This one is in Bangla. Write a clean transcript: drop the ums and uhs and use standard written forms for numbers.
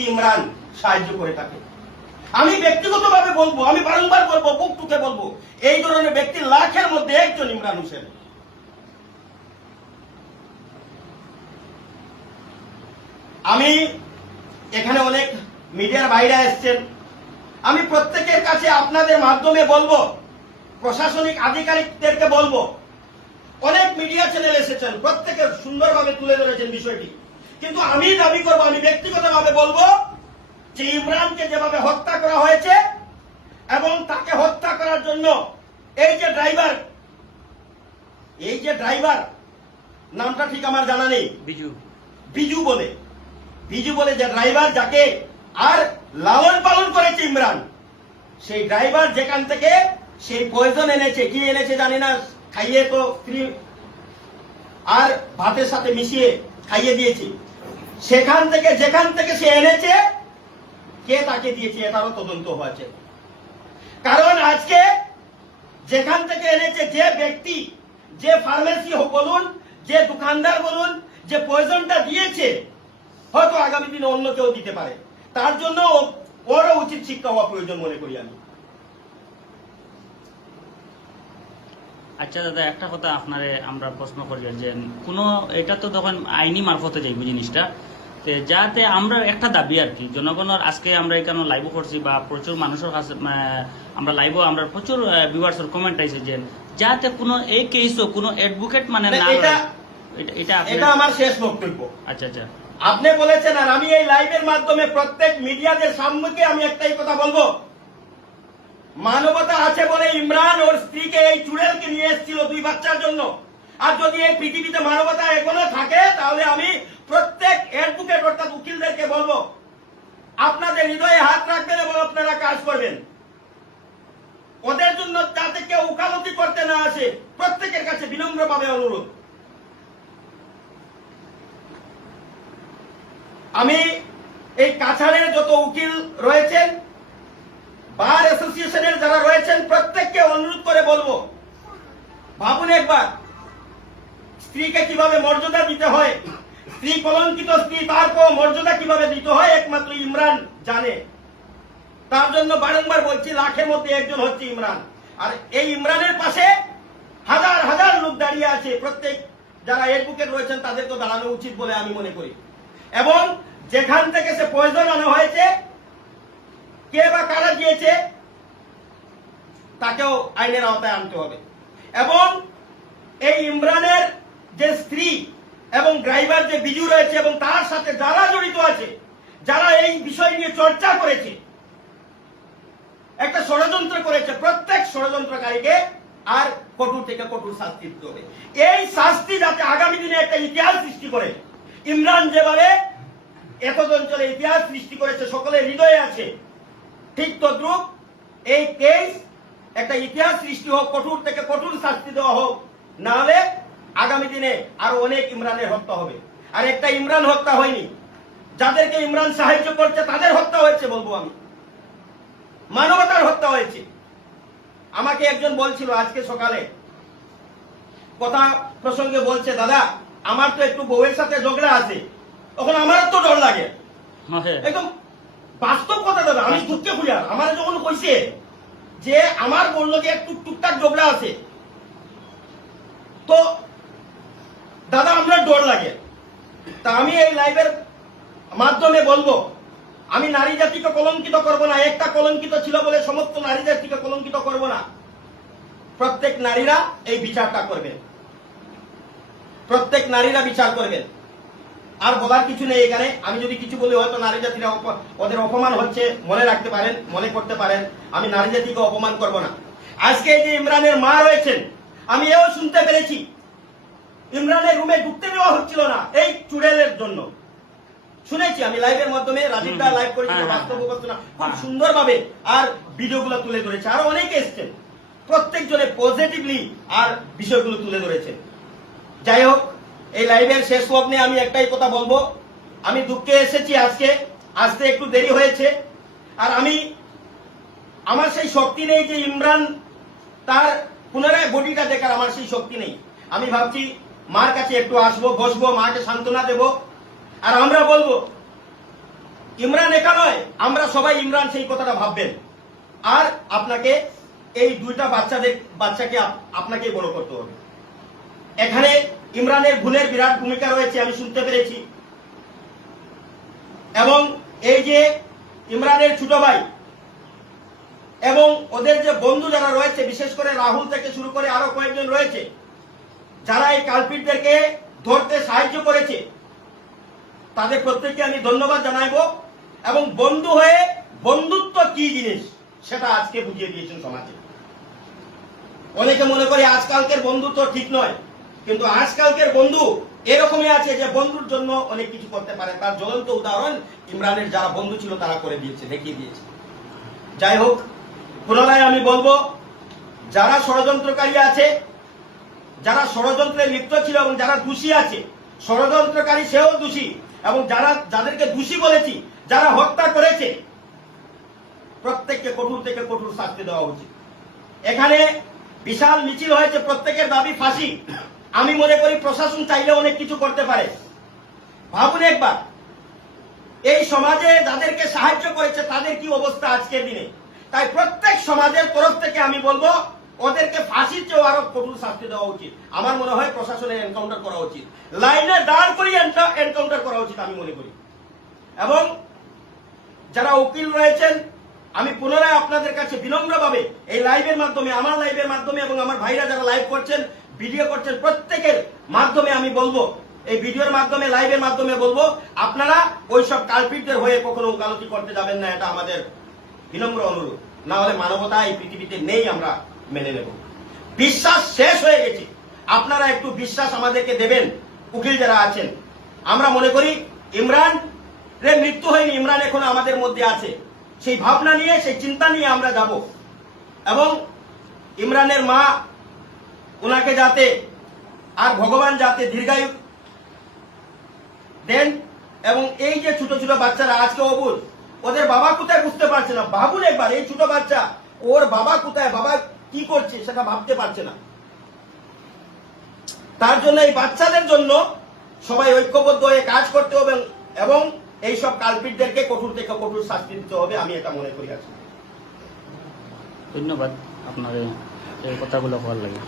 ব্যক্তি ইমরান সাহায্য করে থাকে। আমি ব্যক্তিগতভাবে বলবো, আমি বারংবার বলবো, বুক টুকে বলবো, এই ধরনের ব্যক্তি লাখের মধ্যে একজন ইমরান হোসেন। আমি এখানে অনেক মিডিয়ার বাইরে এসেছেন, আমি প্রত্যেকের কাছে আপনাদের মাধ্যমে বলবো, প্রশাসনিক আধিকারিকদেরকে বলবো, অনেক মিডিয়া চ্যানেল এসেছেন, প্রত্যেকে সুন্দরভাবে তুলে ধরেছেন বিষয়টি, কিন্তু আমি দাবি করবো, আমি ব্যক্তিগতভাবে বলবো যে ইমরানকে যেভাবে হত্যা করা হয়েছে এবং তাকে হত্যা করার জন্য এই যে ড্রাইভার নামটা ঠিক আমার জানা নেই, বিজু বলে যে ড্রাইভার, যাকে আর লালন পালন করেছে ইমরান, সেই ড্রাইভার যেখান থেকে সেই পয়জন এনেছে, কি এনেছে জানি না, খাইয়ে তো ফ্রি আর ভাতের সাথে মিশিয়ে খাইয়ে দিয়েছি, সেখান থেকে যেখান থেকে সে এনেছে, কে তাকে দিয়েছে এটারও তদন্ত হয়েছে। কারণ আজকে যেখান থেকে এনেছে, যে ব্যক্তি, যে ফার্মেসি বলুন, যে দোকানদার বলুন, যে পয়জনটা দিয়েছে, হয়তো আগামী দিনে অন্য কেউ দিতে পারে, তার জন্য ওরও উচিত শিক্ষা হওয়া প্রয়োজন মনে করি আমি। আচ্ছা দাদা, একটা কথা আপনারে আমরা প্রশ্ন করি যে কোনো এটা তো তখন আইনি মারফতে যাইব জিনিসটা, যাতে আমরা একটা দাবি আর কি, জনগণের আজকে আমরা এখানে লাইভ করছি বা প্রচুর মানুষের কাছে আমরা লাইভ, আমরা প্রচুর ভিউয়ার্সের কমেন্ট আইছে যে যাতে কোনো এই কেসও কোনো অ্যাডভোকেট মানে না, এটা আমার শেষ বক্তব্য। আচ্ছা আচ্ছা, আপনি বলেছেন, আর আমি এই লাইভের মাধ্যমে প্রত্যেক মিডিয়াদের সামনে আমি একটাই কথা বলবো, মানবতা আছে বলে ইমরান ওর স্ত্রীকে এই চুড়েলকে নিয়ে এসেছিল 2 বাচ্চার জন্য। আর যদি এই পৃথিবীতে মানবতা এখনো থাকে, তাহলে আমি প্রত্যেক অ্যাডভোকেট অর্থাৎ উকিলদেরকে বলবো, আপনাদের হৃদয়ে হাত রাখবেন এবং আপনারা কাজ করবেন। ওদের জন্য যাতে কেউ উকালতি করতে না আসে, প্রত্যেকের কাছে বিনম্রভাবে অনুরোধ। আমি এই কাছাড়ের যত উকিল রয়েছেন, বার অ্যাসোসিয়েশনের যারা রয়েছেন, প্রত্যেককে অনুরোধ করে বলবো, ভাবুন একবার, স্ত্রীকে কিভাবে মর্যাদা দিতে হয়, স্ত্রী কলঙ্কিত স্ত্রী, তারপর মর্যাদা কিভাবে দিতে হয় একমাত্র ইমরান জানে। তার জন্য বারংবার বলছি, লাখের মধ্যে একজন হচ্ছে ইমরান। আর এই ইমরানের পাশে হাজার হাজার লোক দাঁড়িয়ে আছে, প্রত্যেক যারা অ্যাডভোকেট রয়েছেন তাদেরকে দাঁড়ানো উচিত বলে আমি মনে করি। এবং যেখান থেকে সে পয়জন আনা হয়েছে, কে বা কারা দিয়েছে, তাকেও আইনের আওতায় আনতে হবে। এবং এই ইমরানের যে স্ত্রী এবং ড্রাইভার যে বিজু রয়েছে এবং তার সাথে যারা জড়িত আছে, যারা এই বিষয় নিয়ে চর্চা করেছে, একটা ষড়যন্ত্র করেছে, প্রত্যেক ষড়যন্ত্রকারীকে আর কঠোর থেকে কঠোর শাস্তি দিতে হবে। এই শাস্তি যাতে আগামী দিনে একটা ইতিহাস সৃষ্টি করে, ইমরান যেভাবে এতদ অঞ্চলে ইতিহাস সৃষ্টি করেছে, সকলের হৃদয়ে আছে, ঠিক তদ্রুপ এই কেস একটা ইতিহাস সৃষ্টি হোক, কঠোর থেকে কঠোর শাস্তি দেওয়া হোক, না হলে আগামী দিনে আরো অনেক ইমরানের হত্যা হবে। আর একটা ইমরান হত্যা হয়নি, যাদেরকে ইমরান সাহায্য করছে তাদের হত্যা হয়েছে, বলবো আমি, মানবতার হত্যা হয়েছে। আমাকে একজন বলছিল আজকে সকালে, কথা প্রসঙ্গে বলছে, দাদা আমার তো একটু বউয়ের সাথে ঝগড়া আছে, তখন আমার তো ডর লাগে, একদম বাস্তব কথা দাদা, আমি দুঃখে খুঁজা, আমার যখন কইছে যে আমার বললো যে একটু টুকটাক ঝগড়া আছে, তো দাদা আমরা ডর লাগে। তা আমি এই লাইভের মাধ্যমে বলবো, আমি নারী জাতিকে কলঙ্কিত করব না, একটা কলঙ্কিত ছিল বলে সমস্ত নারী জাতিকে কলঙ্কিত করব না। প্রত্যেক নারীরা এই বিচারটা করবেন, প্রত্যেক নারীরা বিচার করবেন। আর বলার কিছু নেই এখানে, আমি যদি কিছু বলি হয়তো নারী জাতিরা ওদের অপমান হচ্ছে, মনে রাখতে পারেন, মনে করতে পারেন, আমি নারী জাতিকে অপমান করব না। আজকে যে ইমরানের মা রয়েছেন, আমি এও শুনতে পেরেছি ইমরানের রুমে ঢুকতে দেওয়া হচ্ছিল না এই চুড়েলের জন্য, শুনেছি আমি লাইভের মাধ্যমে, রাজীব দা লাইভ করেছিল, বাস্তব উপস্থাপনা খুব সুন্দরভাবে আর ভিডিওগুলো তুলে ধরেছে, আরো অনেকে এসছেন, প্রত্যেকজনে পজিটিভলি আর বিষয়গুলো তুলে ধরেছে। যাই হোক, এই লাইভের শেষ লগ্নে আমি একটাই কথা বলবো, আমি দুঃখে এসেছি, আজকে আসতে একটু দেরি হয়েছে। আর আমি, আমার সেই শক্তি নেই যে ইমরান তার পুনরায় বডিটা দেখার, আমার সেই শক্তি নেই। আমি ভাবছি মার কাছে একটু আসবো, বসবো, মাকে সান্ত্বনা দেব, আর আমরা বলবো ইমরান একা নয়, আমরা সবাই ইমরান, সেই কথাটা ভাববেন। আর আপনাকে এই দুইটা বাচ্চাকে আপনাকেই বড় করতে হবে। এখানে ইমরানের বোনের বিরাট ভূমিকা রয়েছে, আমি শুনতে পেরেছি। এবং এই যে ইমরানের ছোট ভাই এবং ওদের যে বন্ধু যারা রয়েছে, বিশেষ করে রাহুল থেকে শুরু করে আরো কয়েকজন রয়েছে, যারা এই কালপিটদেরকে ধরতে সাহায্য করেছে, তাদের প্রত্যেককে আমি ধন্যবাদ জানাইবো। এবং বন্ধু হয়ে বন্ধুত্ব কি জিনিস সেটা আজকে বুঝিয়ে দিয়েছেন সমাজে। অনেকে মনে করে আজকালকের বন্ধুত্ব ঠিক নয়, কিন্তু আজকালকের বন্ধু এরকমই আছে যে বন্ধুর জন্য অনেক কিছু করতে পারে। তার জ্বলন্ত উদাহরণ ইমরানের যারা বন্ধু ছিল তারা করে দিয়েছে, দেখিয়ে দিয়েছে। যাই হোক, পুনরায় আমি বলবো, যারা ষড়যন্ত্রকারী আছে, যারা ষড়যন্ত্রে লিপ্ত ছিল এবং যারা দোষী আছে, ষড়যন্ত্রকারী সেও দোষী, এবং যাদেরকে দোষী বলেছি, যারা হত্যা করেছে, প্রত্যেককে কঠোর থেকে কঠোর শাস্তি দেওয়া উচিত। এখানে বিশাল মিছিল হয়েছে, প্রত্যেকের দাবি ফাঁসি। আমি মনে করি প্রশাসন চাইলে অনেক কিছু করতে পারে। ভাবুন একবার, এই সমাজে যাদেরকে সাহায্য করেছে তাদের কি অবস্থা আজকের দিনে। তাই প্রত্যেক সমাজের তরফ থেকে আমি বলবো, ওদেরকে ফাঁসির চেয়েও আরো কঠোর শাস্তি দেওয়া উচিত। আমার মনে হয় প্রশাসনের এনকাউন্টার করা উচিত, লাইনে দাঁড় করিয়ে এনকাউন্টার করা উচিত আমি মনে করি। এবং যারা উকিল রয়েছেন, আমি পুনরায় আপনাদের কাছে বিনম্রভাবে এই লাইভের মাধ্যমে, আমার লাইভের মাধ্যমে এবং আমার ভাইরা যারা লাইভ করছেন, ভিডিও করছেন, প্রত্যেকের মাধ্যমে আমি বলবো, এই ভিডিওর মাধ্যমে, লাইভের মাধ্যমে বলবো, আপনারা ওইসব কালপিটদের হয়ে কখনো ওকালতি করতে যাবেন না। এটা আমাদের বিনম্র অনুরোধ। না হলে মানবতা এই পৃথিবীতে নেই, আমরা মেনে নেব। বিশ্বাস শেষ হয়ে গেছে, আপনারা একটু বিশ্বাস আমাদেরকে দেবেন। উকিল যারা আছেন, আমরা মনে করি ইমরান রে মৃত্যু হয়নি, ইমরান এখনো আমাদের মধ্যে আছে। সেই ভাবনা নিয়ে, সেই চিন্তা নিয়ে আমরা যাব। এবং ইমরানের মা, ওনাকে যাতে আর ভগবান যাতে দীর্ঘায়ু দেন। এবং এই যে ছোট ছোট বাচ্চারা আজকে অবুঝ, ওদের বাবা কোথায় বুঝতে পারছে না। ভাবুন একবার, এই ছোট বাচ্চা, ওর বাবা কোথায়, বাবা কি করছে সেটা ভাবতে পারছে না। তার জন্য এই বাচ্চাদের জন্য সবাই ঐক্যবদ্ধ হয়ে কাজ করতে হবে এবং এইসব কালপিটদেরকে কঠোর থেকে কঠোর শাস্তি দিতে হবে, আমি এটা মনে করি। আছে ধন্যবাদ আপনার এই কথাগুলো ভালো লাগে।